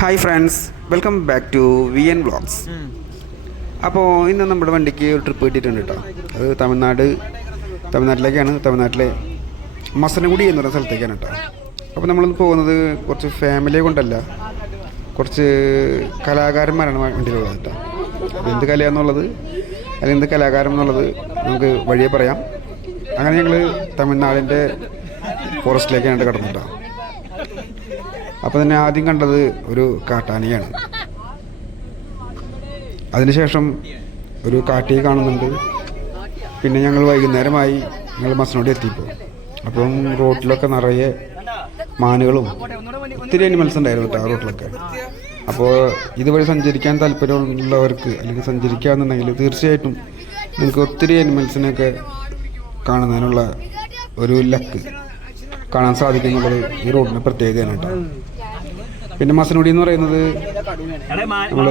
Hi friends, welcome back to VN vlogs. അപ്പോൾ ഇന്ന് നമ്മുടെ വണ്ടിക്ക് ഒരു ട്രിപ്പ് കിട്ടിയിട്ടുണ്ട് കേട്ടോ. അത് തമിഴ്നാട്ടിലേക്കാണ്. തമിഴ്നാട്ടിലെ മസനഗുഡി എന്ന് പറയുന്ന സ്ഥലത്തേക്കാണ് കേട്ടോ. അപ്പോൾ നമ്മളിന്ന് പോകുന്നത് കുറച്ച് ഫാമിലിയെ കൊണ്ടല്ല, കുറച്ച് കലാകാരന്മാരാണ് വണ്ടിയിലുള്ളത് കേട്ടോ. എന്ത് കലയാണെന്നുള്ളത് അല്ലെങ്കിൽ എന്ത് കലാകാരം എന്നുള്ളത് നമുക്ക് വഴിയെ പറയാം. അങ്ങനെ ഞങ്ങൾ തമിഴ്നാടിൻ്റെ ഫോറസ്റ്റിലേക്കാണ് കടന്നു കേട്ടോ. അപ്പോൾ തന്നെ ആദ്യം കണ്ടത് ഒരു കാട്ടാനയാണ്. അതിനുശേഷം ഒരു കാട്ടിയെ കാണുന്നുണ്ട്. പിന്നെ ഞങ്ങൾ വൈകുന്നേരമായി ഞങ്ങൾ മസനഗുഡി എത്തിയപ്പോൾ അപ്പം റോട്ടിലൊക്കെ നിറയെ മാനുകളും ഒത്തിരി അനിമൽസ് ഉണ്ടായിരുന്നു കേട്ടോ ആ റോട്ടിലൊക്കെ. അപ്പോൾ ഇതുവഴി സഞ്ചരിക്കാൻ താല്പര്യമുള്ളവർക്ക് അല്ലെങ്കിൽ സഞ്ചരിക്കുകയെന്നുണ്ടെങ്കിൽ തീർച്ചയായിട്ടും നിങ്ങൾക്ക് ഒത്തിരി അനിമൽസിനെയൊക്കെ കാണുന്നതിനുള്ള ഒരു ലക്ക് കാണാൻ സാധിക്കുന്നുള്ളത് ഈ റോഡിൻ്റെ പ്രത്യേകതയാണ് കേട്ടോ. പിന്നെ മസനഗുഡി എന്ന് പറയുന്നത് നമ്മൾ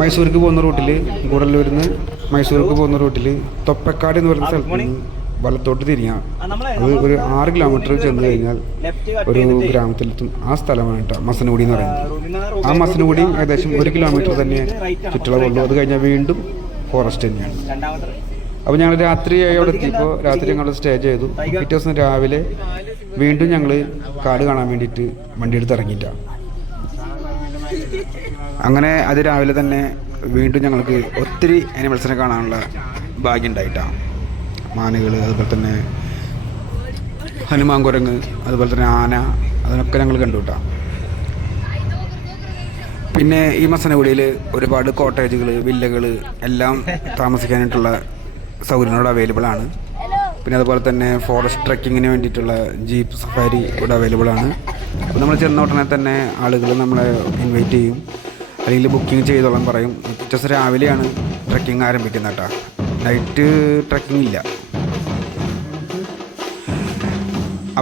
മൈസൂർക്ക് പോകുന്ന റൂട്ടിൽ, ഗൂഡല്ലൂരിൽ നിന്ന് മൈസൂർക്ക് പോകുന്ന റൂട്ടിൽ തൊപ്പക്കാട് എന്ന് പറയുന്ന സ്ഥലത്ത് നിന്ന് വലത്തോട്ട് തിരിഞ്ഞാൽ അത് ഒരു 6 കിലോമീറ്റർ ചെന്ന് കഴിഞ്ഞാൽ ഒരു ഗ്രാമത്തിലെത്തും. ആ സ്ഥലമാണ് കേട്ടോ മസനഗുഡി എന്ന് പറയുന്നത്. ആ മസനഗുഡി ഏകദേശം 1 കിലോമീറ്റർ തന്നെ ചുറ്റളവുള്ളൂ. അത് കഴിഞ്ഞാൽ വീണ്ടും ഫോറസ്റ്റ് തന്നെയാണ്. അപ്പോൾ ഞങ്ങൾ രാത്രി അവിടെ എത്തിയപ്പോൾ രാത്രി ഞങ്ങൾ സ്റ്റേ ചെയ്തു. പിറ്റേ ദിവസം രാവിലെ വീണ്ടും ഞങ്ങൾ കാട് കാണാൻ വേണ്ടിയിട്ട് വണ്ടി എടുത്ത് ഇറങ്ങിയിട്ടാണ്. അങ്ങനെ അത് രാവിലെ തന്നെ വീണ്ടും ഞങ്ങൾക്ക് ഒത്തിരി അനിമൽസിനെ കാണാനുള്ള ഭാഗ്യം ഉണ്ടായിട്ടാണ്. മാനുകൾ, അതുപോലെ തന്നെ ഹനുമാൻ കുരങ്ങ്, അതുപോലെ തന്നെ ആന, അതിനൊക്കെ ഞങ്ങൾ കണ്ടു കേട്ടോ. പിന്നെ ഈ മസനഗുഡിയിൽ ഒരുപാട് കോട്ടേജുകൾ, വില്ലകൾ എല്ലാം താമസിക്കാനായിട്ടുള്ള സൗകര്യങ്ങളോട് അവൈലബിൾ ആണ്. പിന്നെ അതുപോലെ തന്നെ ഫോറസ്റ്റ് ട്രക്കിങ്ങിന് വേണ്ടിയിട്ടുള്ള ജീപ്പ് സഫാരി ഇവിടെ അവൈലബിൾ ആണ്. അപ്പോൾ നമ്മൾ ചെന്ന ഉടനെ തന്നെ ആളുകൾ നമ്മളെ ഇൻവൈറ്റ് ചെയ്യും, അല്ലെങ്കിൽ ബുക്കിംഗ് ചെയ്തോളാൻ പറയും. പിറ്റേ ദിവസം രാവിലെയാണ് ട്രക്കിംഗ് ആരംഭിക്കുന്നത് കേട്ടോ. നൈറ്റ് ട്രക്കിംഗ് ഇല്ല.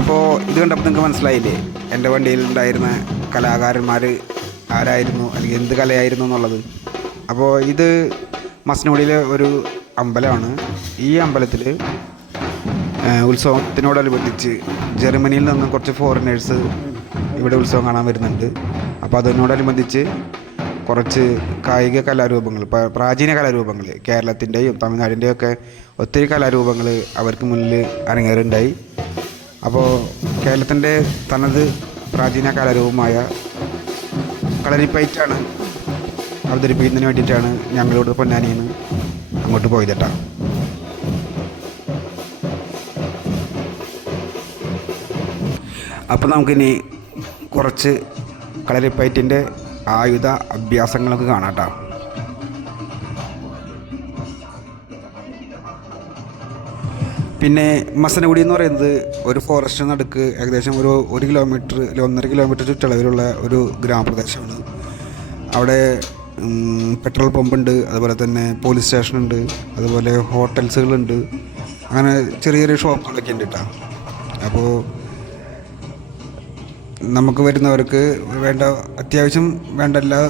അപ്പോൾ ഇത് കണ്ടപ്പോൾ നിങ്ങൾക്ക് മനസ്സിലായില്ലേ എൻ്റെ വണ്ടിയിൽ ഉണ്ടായിരുന്ന കലാകാരന്മാർ ആരായിരുന്നു അല്ലെങ്കിൽ എന്ത് കലയായിരുന്നു എന്നുള്ളത്. അപ്പോൾ ഇത് മസനഗുഡിയിലെ ഒരു അമ്പലമാണ്. ഈ അമ്പലത്തിൽ ഉത്സവത്തിനോടനുബന്ധിച്ച് ജർമ്മനിയിൽ നിന്നും കുറച്ച് ഫോറിനേഴ്സ് ഇവിടെ ഉത്സവം കാണാൻ വരുന്നുണ്ട്. അപ്പോൾ അതിനോടനുബന്ധിച്ച് കുറച്ച് കായിക കലാരൂപങ്ങൾ, പ്രാചീന കലാരൂപങ്ങൾ, കേരളത്തിൻ്റെയും തമിഴ്നാടിൻ്റെയും ഒക്കെ ഒത്തിരി കലാരൂപങ്ങൾ അവർക്ക് മുന്നിൽ അരങ്ങേറുണ്ടായി. അപ്പോൾ കേരളത്തിൻ്റെ തനത് പ്രാചീന കലാരൂപമായ കളരിപ്പയറ്റാണ് അവതരിപ്പിക്കുന്നതിന് വേണ്ടിയിട്ടാണ് ഞങ്ങളോട് പൊന്നാനിയിൽ നിന്ന് അങ്ങോട്ട് പോയത് കേട്ടോ. അപ്പോൾ നമുക്കിനി കുറച്ച് കളരിപ്പയറ്റിൻ്റെ ആയുധ അഭ്യാസങ്ങളൊക്കെ കാണാം കേട്ടോ. പിന്നെ മസനഗുഡി എന്ന് പറയുന്നത് ഒരു ഫോറസ്റ്റ് നടുക്ക് ഏകദേശം ഒരു 1 കിലോമീറ്റർ അല്ലെങ്കിൽ 1.5 കിലോമീറ്റർ ചുറ്റളവിലുള്ള ഒരു ഗ്രാമപ്രദേശമാണ്. അവിടെ പെട്രോൾ പമ്പുണ്ട്, അതുപോലെ തന്നെ പോലീസ് സ്റ്റേഷനുണ്ട്, അതുപോലെ ഹോട്ടൽസുകളുണ്ട്, അങ്ങനെ ചെറിയ ചെറിയ ഷോപ്പുകളൊക്കെ ഉണ്ട് കേട്ടോ. അപ്പോൾ നമുക്ക് വരുന്നവർക്ക് അത്യാവശ്യം വേണ്ട എല്ലാ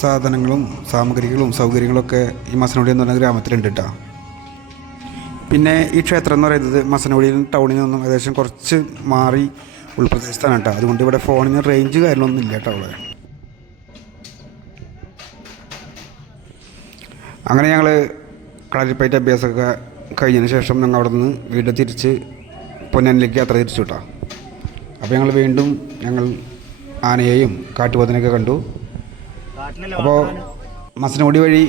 സാധനങ്ങളും സാമഗ്രികളും സൗകര്യങ്ങളൊക്കെ ഈ മസനഗുഡി എന്ന് പറയുന്ന ഗ്രാമത്തിലുണ്ട് കേട്ടോ. പിന്നെ ഈ ക്ഷേത്രം എന്ന് പറയുന്നത് മസനഗുഡി ടൗണിൽ നിന്നും ഏകദേശം കുറച്ച് മാറി ഉൾപ്രദേശത്താണ് കേട്ടോ. അതുകൊണ്ട് ഇവിടെ ഫോണിന് റേഞ്ച് കാര്യങ്ങളൊന്നും ഇല്ല കേട്ടോ അവിടെ. അങ്ങനെ ഞങ്ങൾ കളരിപ്പയറ്റ് അഭ്യാസമൊക്കെ കഴിഞ്ഞതിന് ശേഷം ഞങ്ങൾ അവിടെ നിന്ന് വീണ്ടും തിരിച്ച് പൊന്നാനിലേക്ക് യാത്ര തിരിച്ചു കേട്ടോ. അപ്പോൾ ഞങ്ങൾ ആനയെയും കാട്ടുപോത്തിനെയൊക്കെ കണ്ടു. അപ്പോൾ മസനഗുഡി വഴി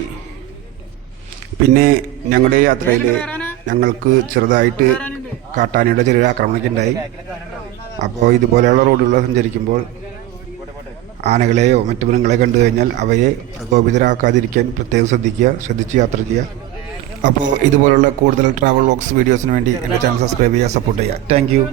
പിന്നെ ഞങ്ങളുടെ യാത്രയിൽ ഞങ്ങൾക്ക് ചെറുതായിട്ട് കാട്ടാനയുടെ ചെറിയൊരു ആക്രമണമൊക്കെ ഉണ്ടായി. അപ്പോൾ ഇതുപോലെയുള്ള റോഡുകളിൽ സഞ്ചരിക്കുമ്പോൾ ആനകളെയോ മറ്റു മൃഗങ്ങളെ കണ്ടു കഴിഞ്ഞാൽ അവയെ പ്രകോപിതരാക്കാതിരിക്കാൻ പ്രത്യേകം ശ്രദ്ധിച്ച് യാത്ര ചെയ്യുക. അപ്പോൾ ഇതുപോലുള്ള കൂടുതൽ ട്രാവൽ വ്ളോഗ്സ് വീഡിയോസിന് വേണ്ടി എൻ്റെ ചാനൽ സബ്സ്ക്രൈബ് ചെയ്യുക, സപ്പോർട്ട് ചെയ്യുക. Thank you.